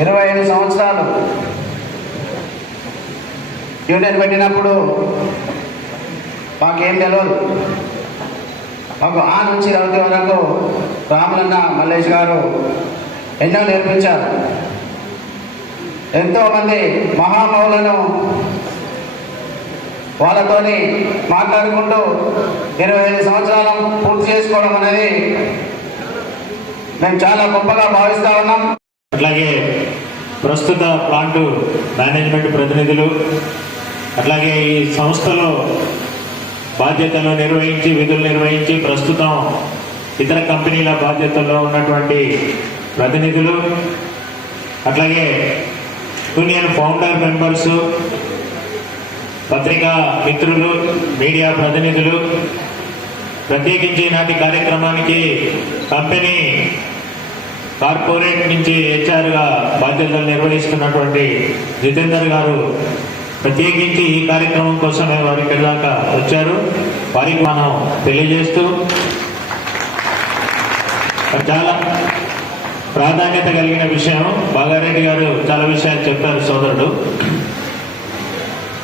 ఇరవై ఐదు సంవత్సరాలు. యూనియన్ పెట్టినప్పుడు మాకేం తెలియదు మాకు ఆ నుంచి అవతల వరకు రాములన్న మల్లేష్ గారు ఎన్నో నేర్పించారు. ఎంతోమంది మహామౌలను వాళ్ళతోని మాట్లాడుకుంటూ ఇరవై ఐదు సంవత్సరాలు పూర్తి చేసుకోవడం అనేది మేము చాలా గొప్పగా భావిస్తా ఉన్నాం. అట్లాగే ప్రస్తుత ప్లాంట్ మేనేజ్మెంట్ ప్రతినిధులు అట్లాగే ఈ సంస్థలో బాధ్యతలు నిర్వహించి విధులు నిర్వహించి ప్రస్తుతం ఇతర కంపెనీల బాధ్యతల్లో ఉన్నటువంటి ప్రతినిధులు అట్లాగే యూనియన్ ఫౌండర్ మెంబర్స్ పత్రికా మిత్రులు మీడియా ప్రతినిధులు ప్రత్యేకించి నాటి కార్యక్రమానికి కంపెనీ కార్పొరేట్ నుంచి హెచ్ఆర్గా బాధ్యతలు నిర్వహిస్తున్నటువంటి జితేందర్ గారు ప్రత్యేకించి ఈ కార్యక్రమం కోసమే వారికి వెళ్ళాక వచ్చారు. వారికి మనం తెలియజేస్తూ చాలా ప్రాధాన్యత కలిగిన విషయం. బాగారెడ్డి గారు చాలా విషయాలు చెప్పారు సోదరుడు.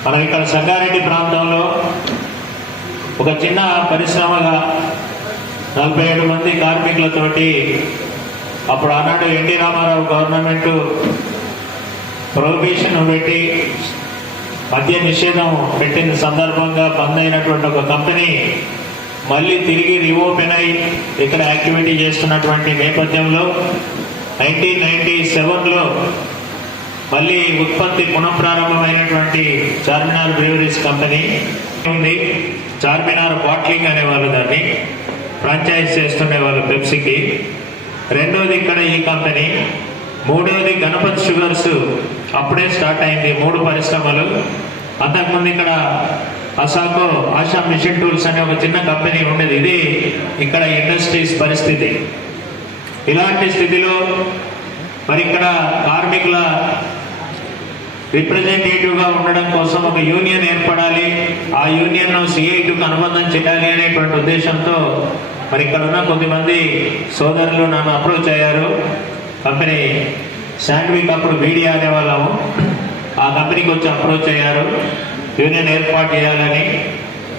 మనం ఇక్కడ సంగారెడ్డి ప్రాంతంలో ఒక చిన్న పరిశ్రమగా నలభై ఏడు మంది కార్మికులతోటి అప్పుడు ఆనాడు ఎన్టీ రామారావు గవర్నమెంట్ ప్రొహిబిషన్ పెట్టి మద్య నిషేధం పెట్టిన సందర్భంగా బంద్ అయినటువంటి ఒక కంపెనీ మళ్ళీ తిరిగి రీఓపెన్ అయి ఇక్కడ యాక్టివిటీ చేస్తున్నటువంటి నేపథ్యంలో నైన్టీన్ నైన్టీ సెవెన్లో మళ్ళీ ఉత్పత్తి పునఃప్రారంభమైనటువంటి చార్మినార్ బ్రీవరీస్ కంపెనీ ఉంది. చార్మినార్ బాట్లింగ్ అనేవాళ్ళు దాన్ని ఫ్రాంచైజ్ చేస్తుండేవాళ్ళు పెప్సీకి. రెండోది ఇక్కడ ఈ కంపెనీ. మూడోది గణపతి షుగర్స్. అప్పుడే స్టార్ట్ అయింది మూడు పరిశ్రమలు. అంతకుముందు ఇక్కడ అసాకో ఆశా మిషన్ టూల్స్ అనే ఒక చిన్న కంపెనీ ఉండేది. ఇది ఇక్కడ ఇండస్ట్రీస్ పరిస్థితి. ఇలాంటి స్థితిలో మరి ఇక్కడ కార్మికుల రిప్రజెంటేటివ్గా ఉండడం కోసం ఒక యూనియన్ ఏర్పడాలి. ఆ యూనియన్ను సిఐటికి అనుబంధం చేయాలి అనేటువంటి ఉద్దేశంతో మరి ఇక్కడ ఉన్న కొద్దిమంది సోదరులు నన్ను అప్రోచ్ అయ్యారు. కంపెనీ శాండ్విక్ అప్పుడు మీడియా అనేవాళ్ళము. ఆ కంపెనీకి వచ్చి అప్రోచ్ అయ్యారు. యూనియన్ ఏర్పాటు చేయాలని.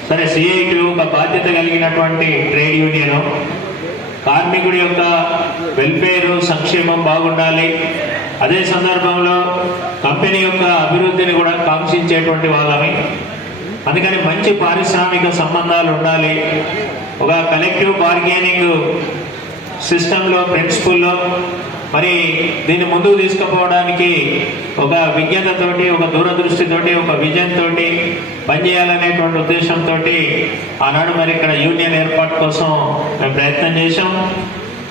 సరే సిఐటి ఒక బాధ్యత కలిగినటువంటి ట్రేడ్ యూనియన్. కార్మికుడి యొక్క వెల్ఫేర్ సంక్షేమం బాగుండాలి. అదే సందర్భంలో కంపెనీ యొక్క అభివృద్ధిని కూడా కాంక్షించేటువంటి వాళ్ళని అందుకని మంచి పారిశ్రామిక సంబంధాలు ఉండాలి. ఒక కలెక్టివ్ బార్గెనింగ్ సిస్టంలో ప్రిన్సిపల్లో మరి దీన్ని ముందుకు తీసుకుపోవడానికి ఒక విజ్ఞతతోటి ఒక దూరదృష్టితోటి ఒక విజన్ తోటి పనిచేయాలనేటువంటి ఉద్దేశంతో ఆనాడు మరి ఇక్కడ యూనియన్ ఏర్పాటు కోసం మేము ప్రయత్నం చేశాం.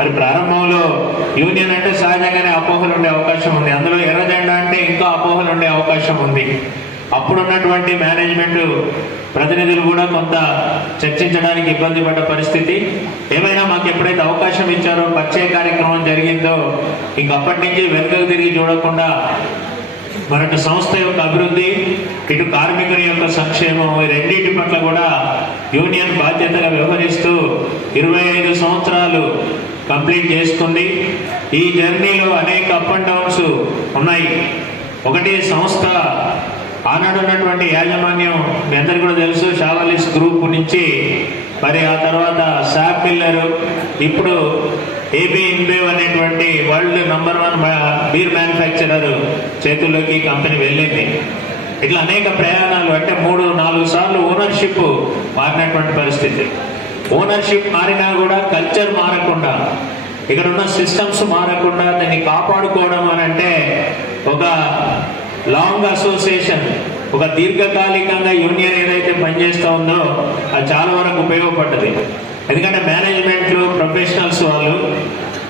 మరి ప్రారంభంలో యూనియన్ అంటే సహజంగానే అపోహలు ఉండే అవకాశం ఉంది. అందులో ఎర్ర జెండా అంటే ఇంకా అపోహలు ఉండే అవకాశం ఉంది. అప్పుడున్నటువంటి మేనేజ్మెంట్ ప్రతినిధులు కూడా కొంత చర్చించడానికి ఇబ్బంది పడ్డ పరిస్థితి. ఏమైనా మాకు ఎప్పుడైతే అవకాశం ఇచ్చారో పరిచయ కార్యక్రమం జరిగిందో ఇంక అప్పటి నుంచి వెనుకకు తిరిగి చూడకుండా మరొక సంస్థ యొక్క అభివృద్ధి ఇటు కార్మికుల యొక్క సంక్షేమం ఈ రెండింటి పట్ల కూడా యూనియన్ బాధ్యతగా వ్యవహరిస్తూ ఇరవై ఐదు సంవత్సరాలు కంప్లీట్ చేసుకుంది. ఈ జర్నీలో అనేక అప్ అండ్ డౌన్స్ ఉన్నాయి. ఒకటి సంస్థ ఆనాడు ఉన్నటువంటి యాజమాన్యం మీ అందరికీ కూడా తెలుసు షావలిస్ గ్రూప్ నుంచి. మరి ఆ తర్వాత సాప్ పిల్లరు ఇప్పుడు ఏబీ ఇన్బేవ్ అనేటువంటి world number one beer manufacturer చేతుల్లోకి కంపెనీ వెళ్ళింది. ఇట్లా అనేక ప్రయాణాలు అంటే మూడు నాలుగు సార్లు ఓనర్షిప్ మారినటువంటి పరిస్థితి. ఓనర్షిప్ మారినా కూడా కల్చర్ మారకుండా ఇక్కడ ఉన్న సిస్టమ్స్ మారకుండా దాన్ని కాపాడుకోవడం అని అంటే ఒక లాంగ్ అసోసియేషన్ ఒక దీర్ఘకాలికంగా యూనియన్ ఏదైతే పనిచేస్తూ ఉందో అది చాలా వరకు ఉపయోగపడ్డది. ఎందుకంటే మేనేజ్మెంట్లు ప్రొఫెషనల్స్ వాళ్ళు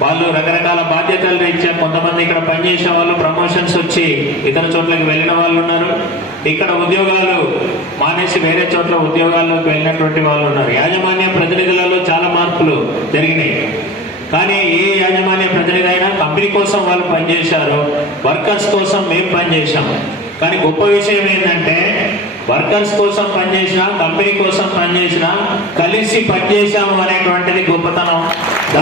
వాళ్ళు రకరకాల బాధ్యతలు రీత్యా కొంతమంది ఇక్కడ పనిచేసే వాళ్ళు ప్రమోషన్స్ వచ్చి ఇతర చోట్లకి వెళ్ళిన వాళ్ళు ఉన్నారు. ఇక్కడ ఉద్యోగాలు మానేసి వేరే చోట్ల ఉద్యోగాల్లోకి వెళ్ళినటువంటి వాళ్ళు ఉన్నారు. యాజమాన్య ప్రతినిధులలో చాలా మార్పులు జరిగినాయి. కానీ ఏ యాజమాన్య ప్రజలకైనా కంపెనీ కోసం వాళ్ళు పనిచేశారు వర్కర్స్ కోసం మేము పనిచేశాం. కానీ గొప్ప విషయం ఏంటంటే వర్కర్స్ కోసం పనిచేసిన కంపెనీ కోసం పనిచేసిన కలిసి పనిచేశాము అనేటువంటిది గొప్పతనం.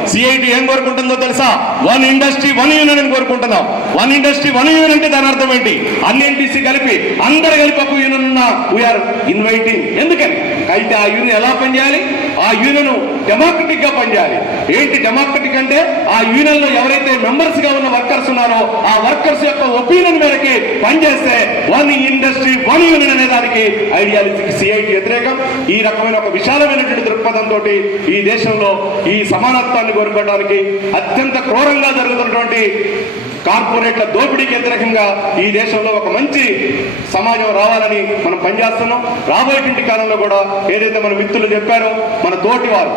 సిఐటి ఏం కోరుకుంటుందో తెలుసా? వన్ ఇండస్ట్రీ వన్ యూనియన్ అని కోరుకుంటున్నాం. వన్ ఇండస్ట్రీ వన్ యూనియన్ అంటే దాని అర్థం ఏంటి? అన్ని ఎన్టీసీ కలిపి అందరు కలిపి ఒక యూనియన్ ఉన్న వీఆర్ ఇన్వైటింగ్ ఎందుకని? అయితే ఆ యూనియన్ ఎలా పనిచేయాలి? ఆ యూనియన్ డెమోక్రటిక్గా పనిచేయాలి. ఏంటి డెమోక్రటిక్ అంటే? ఆ యూనియన్లో ఎవరైతే మెంబర్స్గా ఉన్న వర్కర్స్ ఉన్నారో ఆ వర్కర్స్ యొక్క ఒపీనియన్ మేరకి పనిచేస్తే వన్ ఇండస్ట్రీ వన్ యూనియన్ అనే దానికి ఐడియాలజీకి సిఐటి వ్యతిరేకం. ఈ రకమైన ఒక విశాలమైనటువంటి దృక్పథంతో ఈ దేశంలో ఈ సమానత్వాన్ని కోరుకోవడానికి అత్యంత క్రూరంగా జరుగుతున్నటువంటి కార్పొరేట్ల దోపిడీకి వ్యతిరేకంగా ఈ దేశంలో ఒక మంచి సమాజం రావాలని మనం పనిచేస్తున్నాం. రాబోయేటువంటి కాలంలో కూడా ఏదైతే మన మిత్రులు చెప్పారో మన తోటి వారు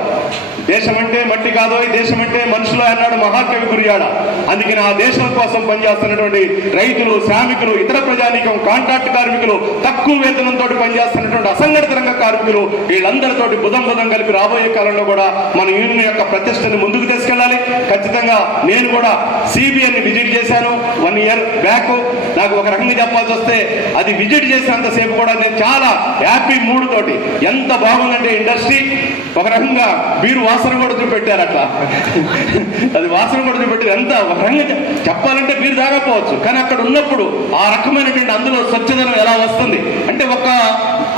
దేశం అంటే మట్టి కాదో ఈ దేశం అంటే మనుషులు అన్నాడు మహాకవి గురియాడ. అందుకని ఆ దేశం కోసం పనిచేస్తున్నటువంటి రైతులు శ్రామికులు ఇతర ప్రజానీకం కాంట్రాక్ట్ కార్మికులు తక్కువ వేతనంతో పనిచేస్తున్నటువంటి అసంఘటిత రంగ కార్మికులు వీళ్ళందరితోటి బుధం బుధం కలిపి రాబోయే కాలంలో కూడా మన యూనియన్ యొక్క ప్రతిష్టని ముందుకు తీసుకెళ్ళాలి. ఖచ్చితంగా నేను కూడా సిబిఎన్ విజిట్ చేశాను వన్ ఇయర్ బ్యాక్ నాకు ఒక రకంగా చెప్పాల్సి వస్తే అది విజిట్ చేసినంతసేపు కూడా నేను చాలా హ్యాపీ మూడ్ తోటి ఎంత బాగుందంటే ఇండస్ట్రీ ఒక రకంగా మీరు వాసన కూడా చూపెట్టారు అట్లా అది వాసన కూడా చూపెట్టారు. ఎంత ఒక రకంగా చెప్పాలంటే మీరు తాగకపోవచ్చు కానీ అక్కడ ఉన్నప్పుడు ఆ రకమైనటువంటి అందులో స్వచ్ఛదనం ఎలా వస్తుంది? అంటే ఒక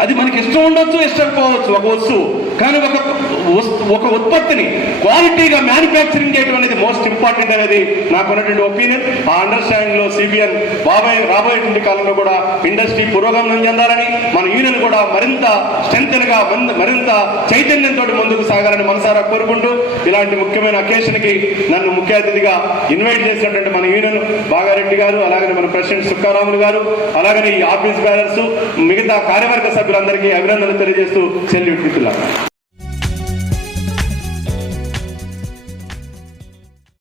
అది మనకి ఇష్టం ఉండొచ్చు ఇష్టం పోవచ్చు ఒక వస్తువు. కానీ ఒక ఒక ఉత్పత్తిని క్వాలిటీగా మ్యానుఫ్యాక్చరింగ్ చేయడం అనేది మోస్ట్ ఇంపార్టెంట్ అనేది నాకు ఉన్నటువంటి ఒపీనియన్. ఆ అండర్స్టాండింగ్లో సిబిఎన్ బాబాయ్ రాబోయేటువంటి కాలంలో కూడా ఇండస్ట్రీ పురోగమనం చెందాలని మన యూనియన్ కూడా మరింత స్ట్రెంగ్గా మంద- మరింత చైతన్యంతో ముందుకు సాగాలని మనసారా కోరుకుంటూ ఇలాంటి ముఖ్యమైన అకేషన్కి నన్ను ముఖ్య అతిథిగా ఇన్వైట్ చేసినటువంటి మన యూనియన్ బాగారెడ్డి గారు అలాగే మన ప్రెసిడెంట్ సుక్కారాములు గారు అలాగే ఈ ఆఫీస్ బ్యాలర్స్ మిగతా కార్యవర్గ సభ్యులందరికీ అభినందనలు తెలియజేస్తూ సెల్యూట్